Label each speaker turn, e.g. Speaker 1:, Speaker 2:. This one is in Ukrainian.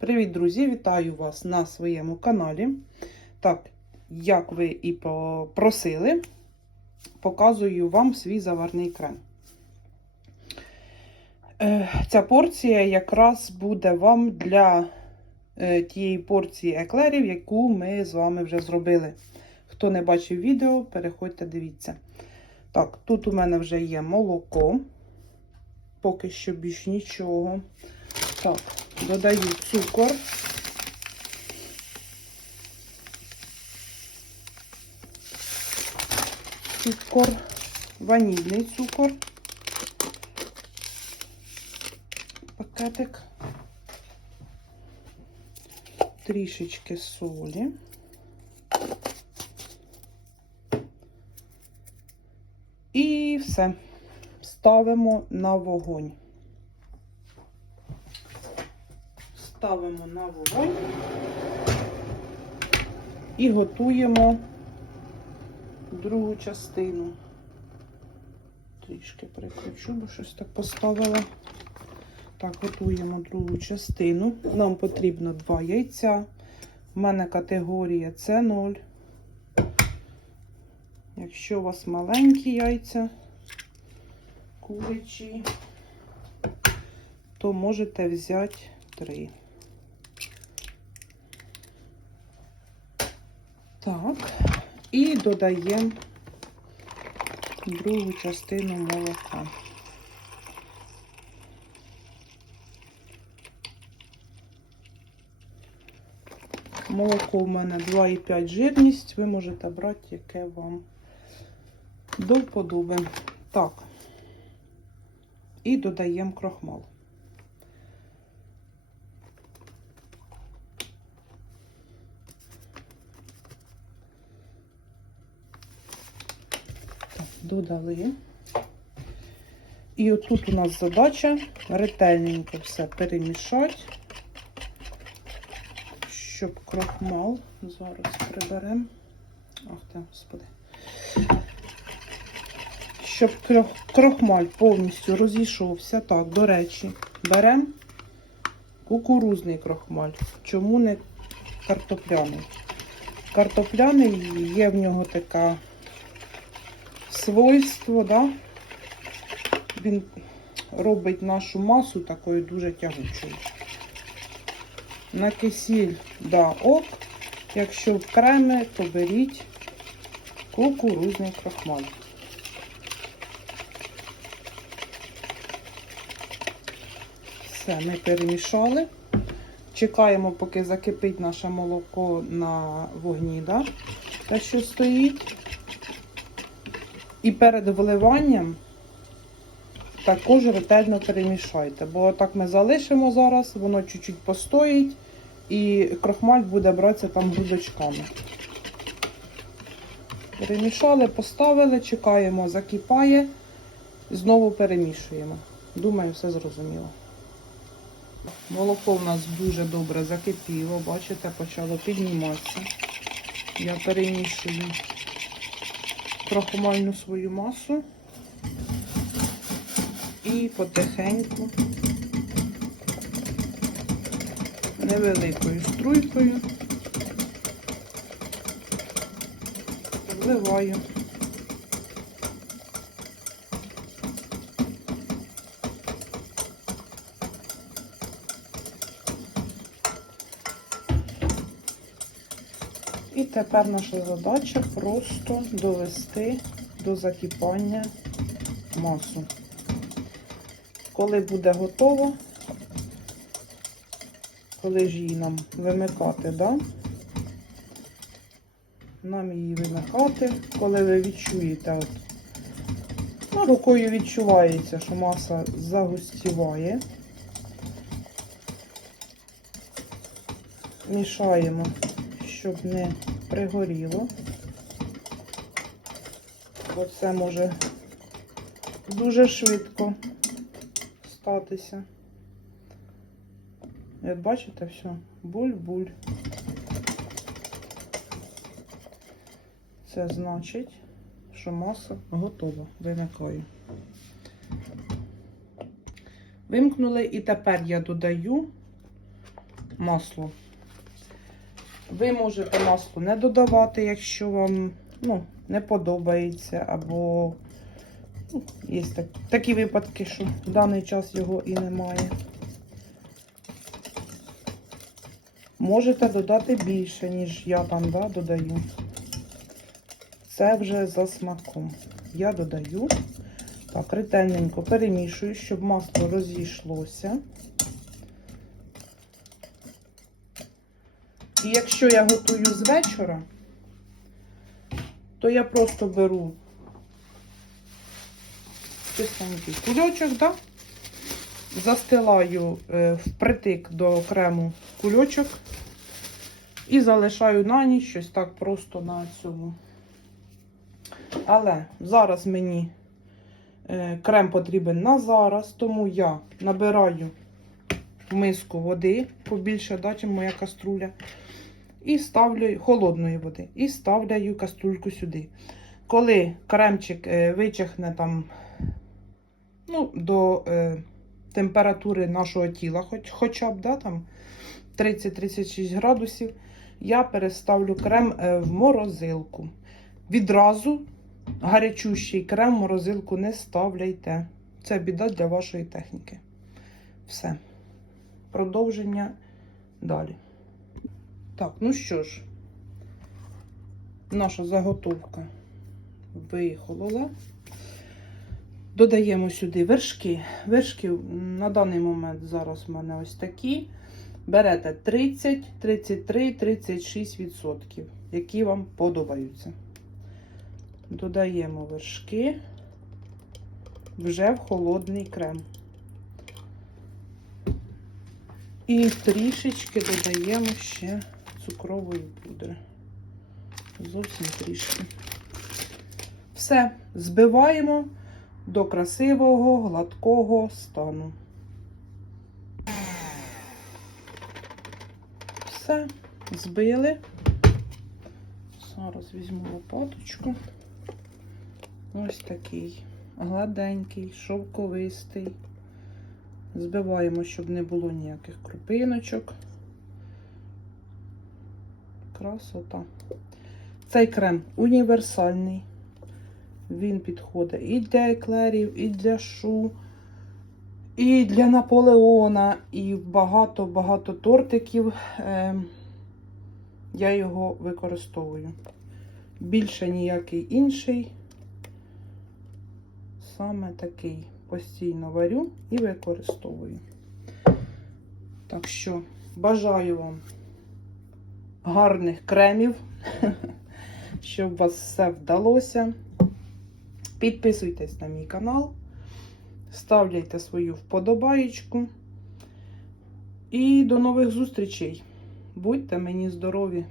Speaker 1: Привіт, друзі! Вітаю вас на своєму каналі. Так, як ви і просили, показую вам свій заварний крем. Е, Ця порція якраз буде вам для е, тієї порції еклерів, яку ми з вами вже зробили. Хто не бачив відео, переходьте, дивіться. Так, тут у мене вже є молоко. Поки що більш нічого. Так, додаю цукор. Цукор, ванільний цукор. Пакетик. Трішечки солі. І все. Ставимо на вогонь. Ставимо на вогонь і готуємо другу частину. Трішки прикручу, бо щось так поставила. Так, готуємо другу частину. Нам потрібно два яйця. У мене категорія це 0. Якщо у вас маленькі яйця, курячі, то можете взяти 3. Так, і додаємо другу частину молока. Молоко у мене 2,5 жирність, ви можете брати, яке вам до вподоби. Так, і додаємо крохмал. Додали. І отут у нас задача ретельненько все перемішати, щоб крохмал, зараз приберемо. Ах ти, господи. Щоб крохмаль повністю розійшовся. Так, до речі, беремо кукурузний крохмаль. Чому не картопляний? Картопляний є в нього таке свойство, да? він робить нашу масу такою дуже тягучою. На кисіль, да, ок. Якщо в кремі, то беріть кукурузний крохмаль. Все, ми перемішали. Чекаємо, поки закипить наше молоко на вогні, да? те, що стоїть. І перед вливанням також ретельно перемішайте, бо так ми залишимо зараз, воно чуть-чуть постоїть і крохмаль буде братися там грудочками. Перемішали, поставили, чекаємо, закипає, знову перемішуємо. Думаю, все зрозуміло. Молоко в нас дуже добре закипіло, бачите, почало підніматися. Я перемішую крохмальну свою масу і потихеньку, невеликою струйкою вливаю. І тепер наша задача просто довести до закипання масу. Коли буде готово, коли ж її нам вимикати, да? нам її вимикати, коли ви відчуєте, от, ну, рукою відчувається, що маса загустіває. Мішаємо, щоб не пригоріло, бо це може дуже швидко статися. Як бачите, все, буль-буль. Це значить, що маса готова. Вимикаю. Вимкнули і тепер я додаю масло. Ви можете масло не додавати, якщо вам ну, не подобається, або ну, є так, такі випадки, що в даний час його і немає. Можете додати більше, ніж я там да, додаю. Це вже за смаком. Я додаю. Так, ретельненько перемішую, щоб масло розійшлося. І якщо я готую з вечора, то я просто беру чистенький кульочок, да? застилаю е, впритик до крему кульочок і залишаю на ніч щось так просто на цьому. Але зараз мені е, крем потрібен на зараз, тому я набираю миску води, побільше, да, чим моя каструля, і ставлю холодної води, і ставляю каструльку сюди. Коли кремчик е, вичахне там ну, до е, температури нашого тіла, хоч, хоча б да, там 30-36 градусів, я переставлю крем е, в морозилку. Відразу гарячущий крем в морозилку не ставляйте. Це біда для вашої техніки. Все. Продовження далі. Так, ну що ж, наша заготовка вихолола. Додаємо сюди вершки. Вершки на даний момент зараз в мене ось такі. Берете 30, 33, 36%, які вам подобаються. Додаємо вершки вже в холодний крем. І трішечки додаємо ще цукрової пудри. Зовсім трішки. Все, збиваємо до красивого, гладкого стану. Все, збили. Зараз візьму лопаточку. Ось такий гладенький, шовковистий. Збиваємо, щоб не було ніяких крупиночок. Красота. Цей крем універсальний. Він підходить і для еклерів, і для шу, і для Наполеона, і багато-багато тортиків. Е, я його використовую. Більше ніякий інший. Саме такий постійно варю і використовую. Так що бажаю вам гарних кремів, щоб вас все вдалося. Підписуйтесь на мій канал, ставляйте свою вподобаєчку. І до нових зустрічей. Будьте мені здорові!